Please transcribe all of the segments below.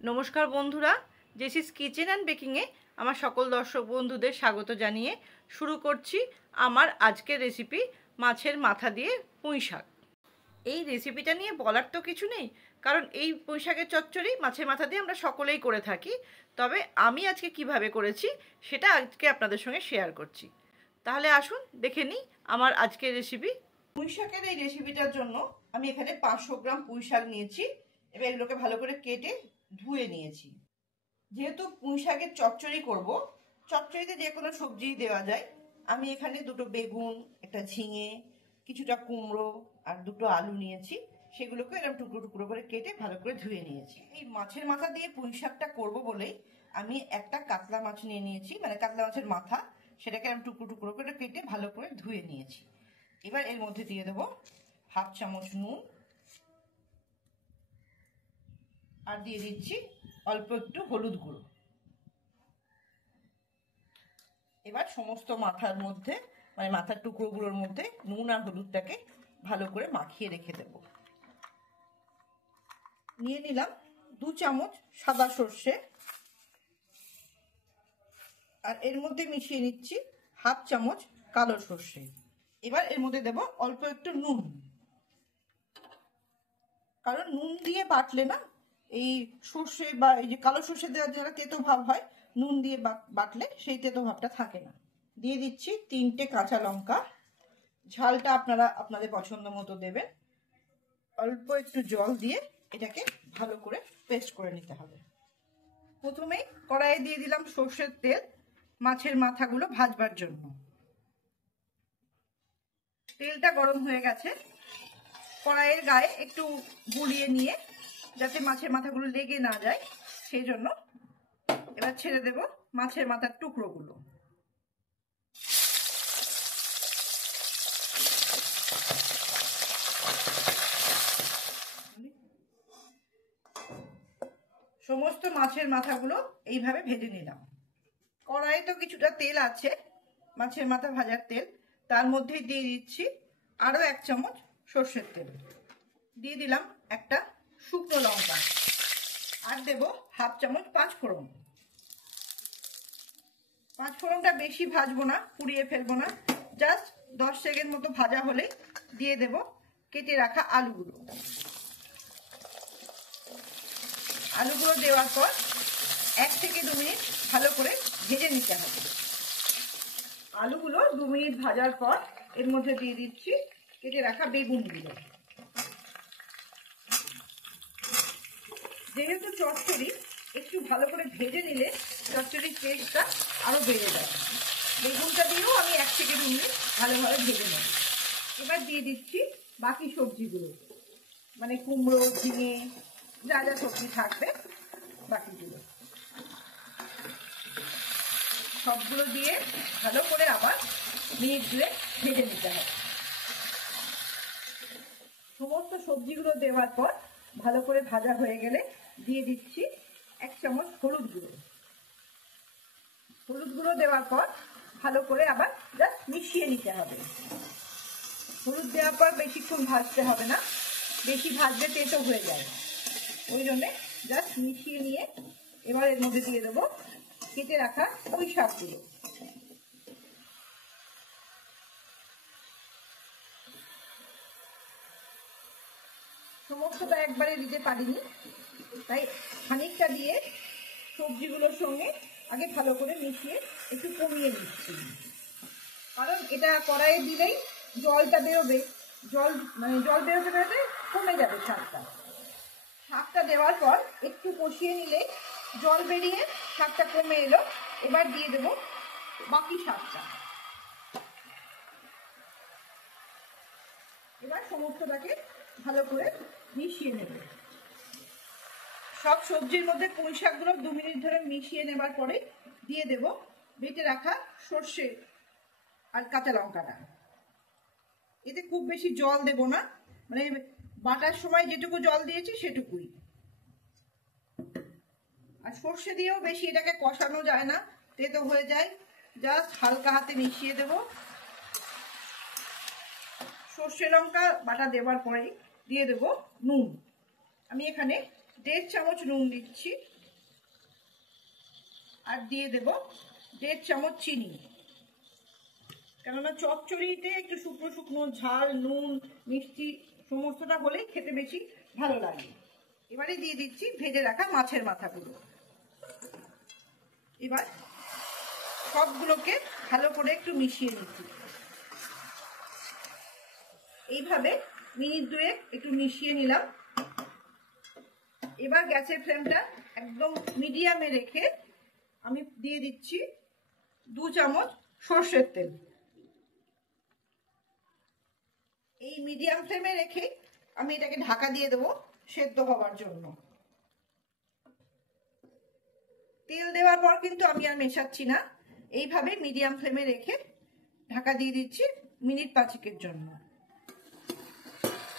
নমস্কার বন্ধুরা, জেসিস kitchen and বেকিংয়ে আমার সকল দর্শক বন্ধুদের স্বাগত জানিয়ে শুরু করছি আমার আজকের রেসিপি মাছের মাথা দিয়ে পুঁই শাক। এই রেসিপিটা নিয়ে বলার তো কিছু নেই, কারণ এই পুঁই শাকের চচ্চড়ি মাছের মাথা দিয়ে আমরা সকলেই করে থাকি। তবে আমি আজকে কিভাবে করেছি সেটা আজকে আপনাদের সঙ্গে শেয়ার করছি। তাহলে আসুন দেখে নিই আমার আজকের রেসিপি। পুঁই শাকের এই রেসিপিটার জন্য আমি এখানে 500 গ্রাম পুঁই শাক নিয়েছি। এবার এগুলোকে ভালো করে কেটে ধুয়ে নিয়েছি। যেহেতু পুঁই শাকের চচ্চড়ি করব, চচ্চড়িতে যে কোনো সবজি দেওয়া যায়। আমি এখানে দুটো বেগুন, একটা ঝিঙে, কিছুটা কুমড়ো আর দুটো আলু নিয়েছি। সেগুলোকে এরকম টুকরো টুকরো করে কেটে ভালো করে ধুয়ে নিয়েছি। এই মাছের মাথা দিয়ে পুঁই শাকটা করবো বলেই আমি একটা কাতলা মাছ নিয়ে নিয়েছি, মানে কাতলা মাছের মাথা। সেটাকে আমি টুকরো টুকরো করে কেটে ভালো করে ধুয়ে নিয়েছি। এবার এর মধ্যে দিয়ে দেবো 1/2 চামচ নুন, আর দিয়ে দিচ্ছি অল্প একটু হলুদ গুঁড়ো। এবার সমস্ত মাথার মধ্যে, মানে মাথার টুকরোগুলোর মধ্যে নুন আর হলুদটাকে ভালো করে মাখিয়ে রেখে দেব। নিয়ে নিলাম 2 চামচ সাদা সর্ষে, আর এর মধ্যে মিশিয়ে নিচ্ছি 1/2 চামচ কালো সর্ষে। এবার এর মধ্যে দেব অল্প একটু নুন, কারণ নুন দিয়ে বাটলে না এই সর্ষে বা এই যে কালো সর্ষে দেওয়ার যারা তেতো ভাব হয়, নুন দিয়ে বাটলে সেই তেতো ভাবটা থাকে না। দিয়ে দিচ্ছি 3টে কাঁচা লঙ্কা, ঝালটা আপনারা আপনাদের পছন্দ মতো দেবেন। অল্প একটু জল দিয়ে এটাকে ভালো করে পেস্ট করে নিতে হবে। প্রথমেই কড়াইয়ে দিয়ে দিলাম সর্ষের তেল মাছের মাথাগুলো ভাজবার জন্য। তেলটা গরম হয়ে গেছে, কড়াইয়ের গায়ে একটু বুলিয়ে নিয়ে যাতে মাছের মাথাগুলো লেগে না যায় সেই জন্য এবার ছেড়ে দেব মাছের মাথার টুকরোগুলো। সমস্ত মাছের মাথাগুলো এইভাবে ভেজে নিলাম। কড়াইয়ে তো কিছুটা তেল আছে, মাছের মাথা ভাজার তেল, তার মধ্যেই দিয়ে দিচ্ছি আরো 1 চামচ সর্ষের তেল। দিয়ে দিলাম একটা শুকনো লঙ্কা, আর দেব 1/2 চামচ 5 ফোড়ন। 5 ফোড়নটা বেশি ভাজবো না, পুড়িয়ে ফেলবো না, জাস্ট 10 সেকেন্ড মতো ভাজা হলে দিয়ে দেব কেটে রাখা আলুগুলো। আলুগুলো দেওয়ার পর 1 থেকে 2 মিনিট ভালো করে ভেজে নিতে হবে। আলুগুলো 2 মিনিট ভাজার পর এর মধ্যে দিয়ে দিচ্ছি কেটে রাখা বেগুনগুলো। যেহেতু চচ্চড়ি, একটু ভালো করে ভেজে নিলে চচ্চড়ির টেস্টটা আরো বেড়ে যায়। বেগুনটা দিয়েও আমি 1 থেকে 2 মিনিট ভালোভাবে ভেজে নেব। এবার দিয়ে দিচ্ছি বাকি সবজিগুলো, মানে কুমড়ো, ঝিঙে, যা যা সবজি থাকবে বাকিগুলো সবগুলো দিয়ে ভালো করে আবার মিনিট 2 ভেজে নিতে হবে। সমস্ত সবজিগুলো দেওয়ার পর ভালো করে ভাজা হয়ে গেলে দিয়ে দিচ্ছি 1 চামচ হলুদ গুঁড়ো। হলুদ গুঁড়ো দেওয়ার পর ভালো করে আবার জাস্ট মিশিয়ে নিতে হবে। হলুদ দেওয়ার পর বেশিক্ষণ ভাজতে হবে না, বেশি ভাজলে তেতো হয়ে যায়। ওই জন্যে জাস্ট মিশিয়ে নিয়ে এবার এর মধ্যে দিয়ে দেবো কেটে রাখা পুঁই শাকগুলো। সমস্তটা একবারে দিতে পারিনি, তাই খানিকটা দিয়ে সবজিগুলোর সঙ্গে আগে ভালো করে মিশিয়ে একটু কমিয়ে নিচ্ছি, কারণ এটা কড়াইয়ে দিলেই জলটা বেরোবে, জল বেরোতে বেরোতে কমে যাবে শাকটা। শাকটা দেওয়ার পর একটু কষিয়ে নিলে জল বেরিয়ে শাকটা কমে এলো। এবার দিয়ে দেবো বাকি শাকটা। এবার সমস্তটাকে ভালো করে মিশিয়ে নেব। সব সবজির মধ্যে পুঁই শাকগুলো 2 মিনিট ধরে মিশিয়ে নেবার পরে দিয়ে দেব বেটে রাখা সর্ষে আর কাঁচা লঙ্কাটা। এতে খুব বেশি জল দেব না, মানে বাটার সময় যেটুকু জল দিয়েছি সেটুকুই। আর সর্ষে দিয়েও বেশি এটাকে কষানো যায় না, তেতো হয়ে যায়। জাস্ট হালকা হাতে মিশিয়ে দেব। সর্ষে লঙ্কা বাটা দেওয়ার পরে দিয়ে দেব নুন। আমি এখানে 1.5 চামচ নুন দিচ্ছি, আর দিয়ে দেব 1.5 চামচ চিনি। কেননা চচ্চড়িতে একটু শুকনো শুকনো ঝাল, নুন, মিষ্টি সমস্তটা হলেই খেতে বেশি ভালো লাগে। এবারে দিয়ে দিচ্ছি ভেজে রাখা মাছের মাথাগুলো। এবার সবগুলোকে ভালো করে একটু মিশিয়ে নিচ্ছি। এইভাবে মিনিট 2 একটু মিশিয়ে নিলাম। এবার গ্যাসের ফ্লেমটা একদম মিডিয়ামে রেখে আমি দিয়ে দিচ্ছি 2 চামচ সর্ষের তেল। এই মিডিয়াম ফ্লেমে রেখে আমি এটাকে ঢাকা দিয়ে দেবো সেদ্ধ হওয়ার জন্য। তেল দেওয়ার পর কিন্তু আমি আর মেশাচ্ছি না, এইভাবে মিডিয়াম ফ্লেমে রেখে ঢাকা দিয়ে দিচ্ছি মিনিট 5 জন্য।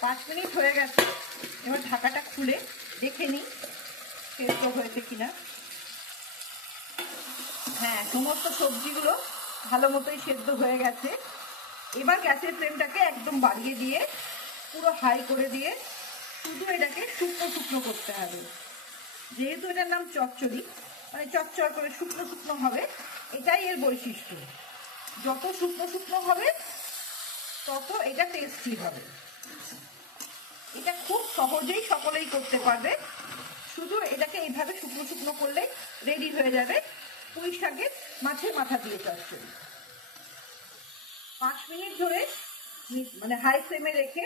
5 মিনিট হয়ে গেছে। এবার ঢাকাটা খুলে দেখে নিই সেদ্ধ হয়েছে কিনা। হ্যাঁ, সমস্ত সবজিগুলো ভালো মতোই সেদ্ধ হয়ে গেছে। এবার গ্যাসের ফ্লেমটাকে একদম বাড়িয়ে দিয়ে পুরো হাই করে দিয়ে শুধু এটাকে শুকনো শুকনো করতে হবে। যেহেতু এটার নাম চচ্চড়ি, মানে চচ্চড় করে শুকনো শুকনো হবে, এটাই এর বৈশিষ্ট্য। যত শুকনো শুকনো হবে তত এটা টেস্টি হবে। এটা খুব সহজেই সকলেই করতে পারবে। শুধু এটাকে এইভাবে শুকনো শুকনো করলে রেডি হয়ে যাবে পুঁই শাকের মাছের মাথা দিয়ে চচ্চড়ি। 5 মিনিট ধরে মানে হাই ফ্লেমে রেখে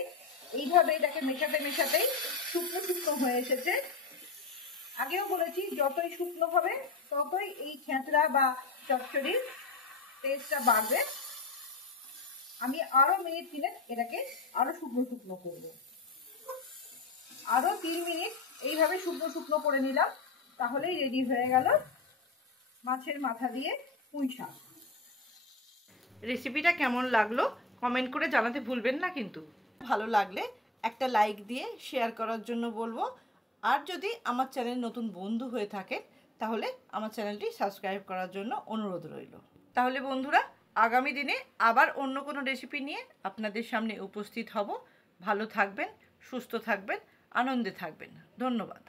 এইভাবে এটাকে মেশাতে মেশাতেই শুকনো শুকনো হয়ে এসেছে। আগেও বলেছি যতই শুকনো হবে ততই এই ছেঁচড়া বা চচ্চড়ির টেস্টটা বাড়বে। আমি আরো মিনিট 3 এটাকে আরো শুকনো শুকনো করব। আরো 3 মিনিট এইভাবে শুকনো শুকনো করে নিলাম, তাহলেই রেডি হয়ে গেল মাছের মাথা দিয়ে পুঁই শাক। রেসিপিটা কেমন লাগলো কমেন্ট করে জানাতে ভুলবেন না কিন্তু। ভালো লাগলে একটা লাইক দিয়ে শেয়ার করার জন্য বলবো। আর যদি আমার চ্যানেল নতুন বন্ধু হয়ে থাকে তাহলে আমার চ্যানেলটি সাবস্ক্রাইব করার জন্য অনুরোধ রইল। তাহলে বন্ধুরা, আগামী দিনে আবার অন্য কোনো রেসিপি নিয়ে আপনাদের সামনে উপস্থিত হব। ভালো থাকবেন, সুস্থ থাকবেন, আনন্দে থাকবেন। ধন্যবাদ।